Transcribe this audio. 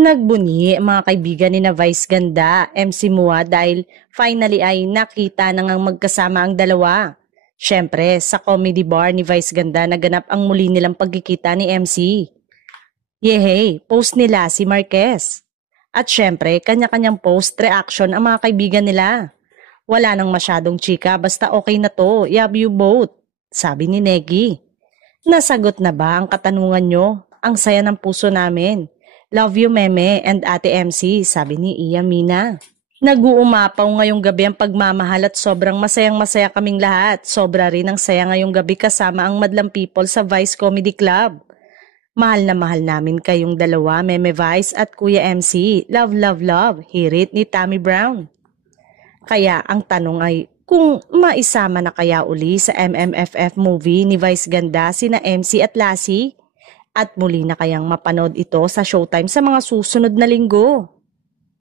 Nagbunyi ang mga kaibigan ni na Vice Ganda, MC Mua dahil finally ay nakita na ngang magkasama ang dalawa. Siyempre, sa comedy bar ni Vice Ganda naganap ang muli nilang pagkikita ni MC. Yehey, post nila si Marquez. At siyempre, kanya-kanyang post reaction ang mga kaibigan nila. Wala nang masyadong chika basta okay na to, love you both, sabi ni Negi. Nasagot na ba ang katanungan nyo? Ang saya ng puso namin. Love you Meme and Ate MC, sabi ni Iya Mina. Nag-uumapaw ngayong gabi ang pagmamahal at sobrang masayang-masaya kaming lahat. Sobra rin ang saya ngayong gabi kasama ang madlang people sa Vice Comedy Club. Mahal na mahal namin kayong dalawa, Meme Vice at Kuya MC. Love, love, love. Hear it ni Tommy Brown. Kaya ang tanong ay, kung maisama na kaya uli sa MMFF movie ni Vice Ganda sina MC at Lassie? At muli na kayang mapanood ito sa Showtime sa mga susunod na linggo?